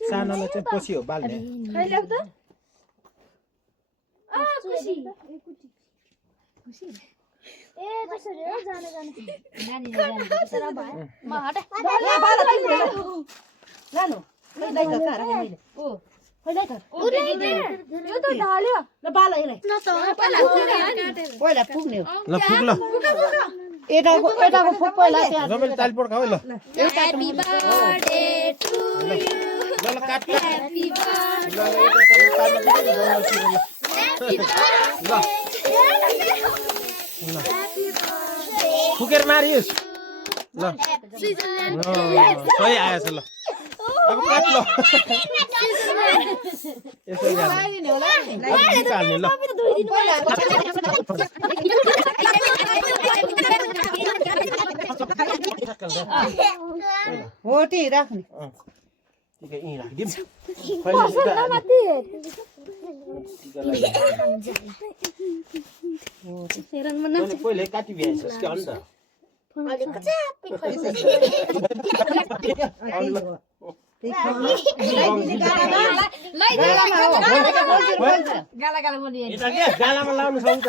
सानोलाई चाहिँ पछि हो बाल्ने फुकेर मारियोस् ल सही आएछ ल अब काट ल यसो हाल्ने ल हो त्यही राख्ने पहिले काटी भ्याइसस् कि अन्त गालामा लाउनु सक्छ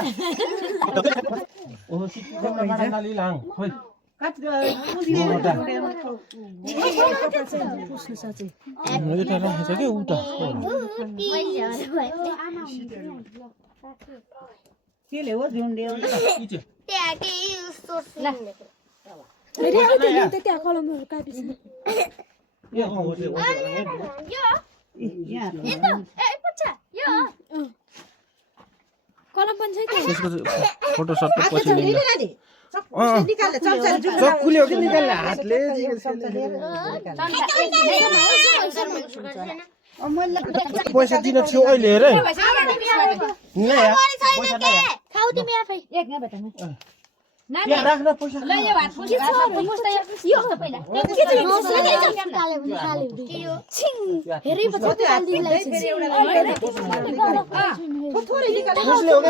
फोटो सट पछि चक्कुले हो कि निकाल्ने हातले पैसा दिन थियो अहिले हेर राख्न पैसा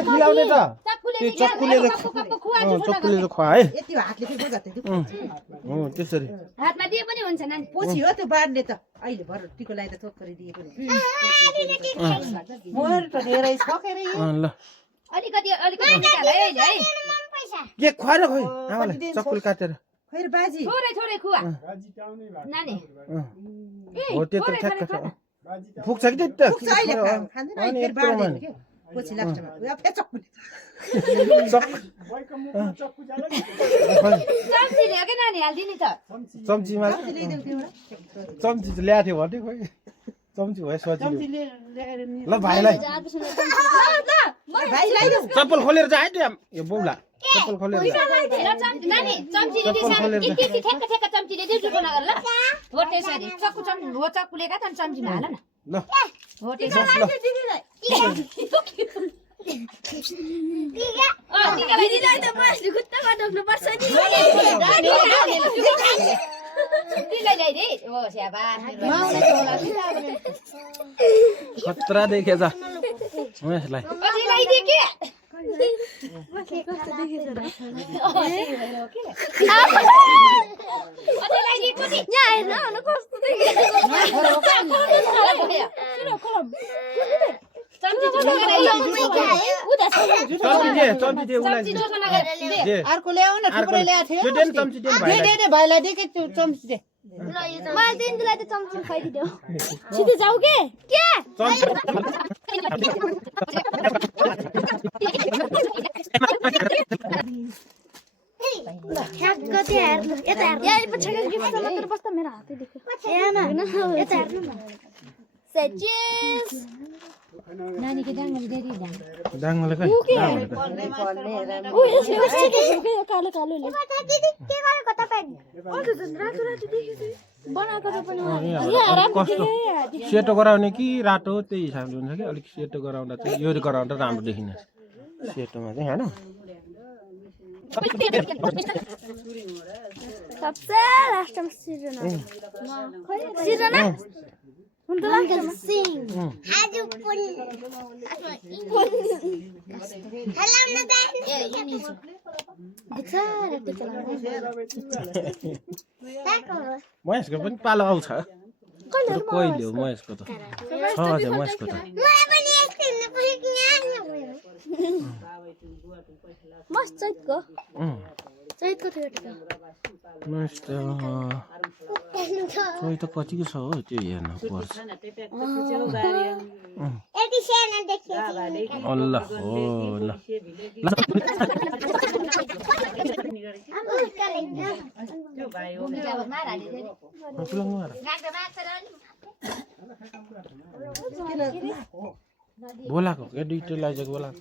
खिलाउने त चक्कुले खुवा है त्यसरी हातमा दिए पनि हुन्छ नानी पछि हो त्यो बाँड्ने त अहिले भर टिको लगाएर चोकरी दिए पनि मोर त धेरै सकेर ल अलिकति निकाल है के खुवाएर खोइ आमालाई चक्कुले काटेर खैर बाजी थोरै थोरै खुवा नानी हो त्यत्रो ठ्याक्क छ फुक्छ कि त्यति त पुग्छ अहिले खाँदैन अहिले फेरि बाँड्दैन के पछि लास्टमा या फेरि चक्कुले चम्ची ल्यायो के नानी हाल्दिनी त चम्चीमा चम्ची त ल्याएको थियो भने खोइ चम्ची भयो सजिलो ल भाइलाई चप्पल खोलेर जा है यो बौला चप्पल खोलेर नानी चम्चीले ठ्याक्क ठ्याक्क चम्चीले दिउ जुको नगर ल हो त्यसरी चक्कुले का त चम्चीमा हाल न ल हो त्यसरी दिदीलाई त मासु खुट्टामा ढोक्नु पर्छ नि दिदीलाई ल्याइ दे ओ स्याबास खतरा देखे जा यसलाई अझै ल्याइदिए के अझै ल्याइदिए कुनी यहाँ हेर्न न कस्तो अर्को ल्याऊ न थुप्रै ल्याएको थियो भाइलाई दे के चम्ची दे मलाई दिदीलाई त चम्ची खुवाइदिदेऊ सिधै जाऊ के ठ्याक्क त्यो हेर्नु यता हेर्नु यहाँ पछाडि गिफ्ट मात्र बस्दा मेरो हातै देख्यो हेर्न यता हेर्नु न सेचिस नानीको डाङ्गले धेरै डाङ्गले खै ओ यसले के कालो कालोले दिदी के गरेको तपाईँ अझ रातो रातो देखेछ बनाएको त पनि कस्तो सेतो गराउने कि रातो त्यही हिसाबले हुन्छ कि अलिक सेतो गराउँदा चाहिँ यो गराउँदा राम्रो देखिन्छ सेतोमा चाहिँ हैन सबसे लास्टमा सिरना सिरना हुन्छ लास्टमा सिङ आज पुन हेलो न त ए देख्छ राति चलाउनु महेशको पनि पालो आउँछ कहिले कहिले हो महेशको त 6000 महेशको त मस्त चैतको थियो त्यो महेश त सोही त कतिको छ हो त्यो हेर्नु पर्छ अल्लाह हो ल बोलाको के दुईटै लाइजको बोलाको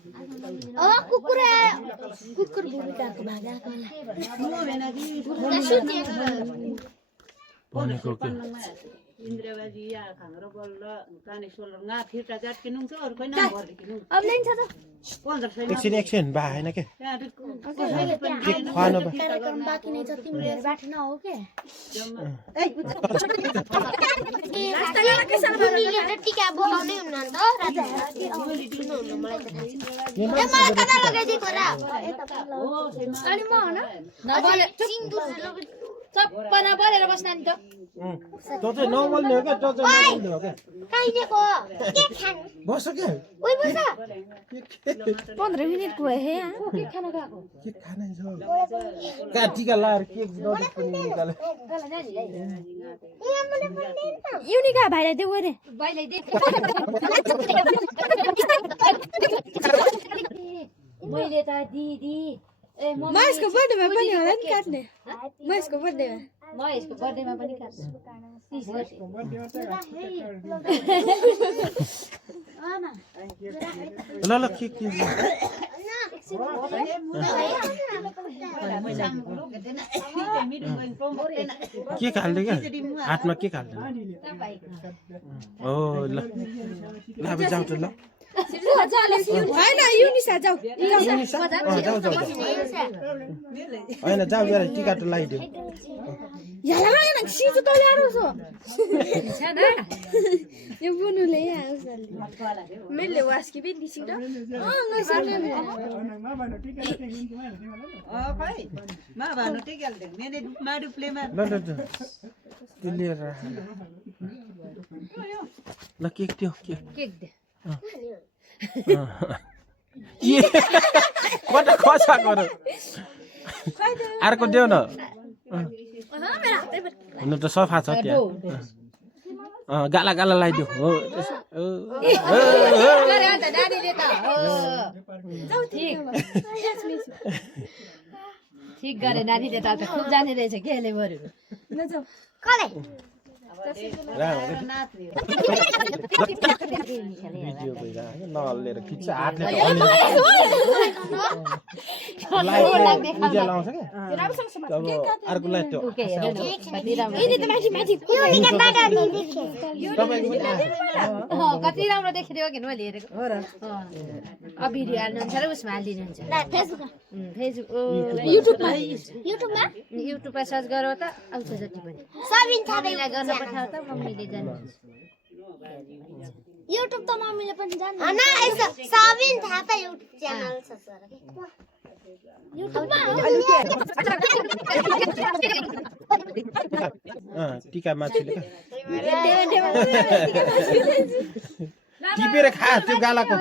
कुकुर भूमिकाको भागाको भनेको के इन्द्रबाजी या खाङर बल्ल काने सोलर nga फिरटा जाट किनुङ छ अरु कोही नाम भर्ले किनुङ अब ल्याइन छ त 1500 एकछिन बा हैन के खानु कार्यक्रम बाँकी नै छ तिमीले बाठे नहो के टिका बोलाउने हुन्न नि त राजा हुन्न मलाई त अनि म हो न नबले सपना बलेर बस्न नि त त चाहिँ नबल्ने हो के त चाहिँ नबल्ने हो के काइनेको के खान बस के ओइ बस 15 मिनेट को हे के खान गएको के खाना छ काटीका लाएर केक नदी पनि निकाले युनिका भाइलाई देऊ रे भाइलाई दे मैले त दिदी ए महेशको बर्थडेमा पनि होला नि काट्ने महेशको बर्थडेमा महेशको बर्थडेमा पनि काट्छु ल ल के के खाल्दै क्या हातमा के खाल्दै ओ ल ल अब जाऊ त ल होइन युनिसा जाऊ होइन जाऊ गएर टिका त लगाइदेऊ यहाँ सिजो तले आउँछ यो बुनुले आउँछ मैले वास्की पनि दिसिन मा भानु टिकाल दे मेने माडु प्लेमा ल ल त्यो लिएर ल केक त्यो केक दे कता खसा गर अर्को देऊ न हुन त सफा छ त्यहाँ गाला गाला लगाइदेऊ हो ठीक गरे नानीले त खुब जाने रहेछ के ले बरु भिडियो भइरहेको नहल्लेर खिच्छ हातले पूजा लाउँछ क्या अब अर्कोलाई त्यो कति राम्रो देखिदियो कि मैले हेरेको हो र अब भिडियो हाल्नुहुन्छ र उसमा हालिदिनुहुन्छ फेसबुक युट्युबमा सर्च गरौ त आउँछ जति पनि सबिन थापालाई गर्न पठाउ त मम्मीले जान्नुहुन्छ युट्युब त मम्मीले पनि जान्नुहुन्छ हैन यसो सबिन थापा युट्युब च्यानल छ सर युट्युबमा टिका माछीले टिपेर खा त्यो गालाको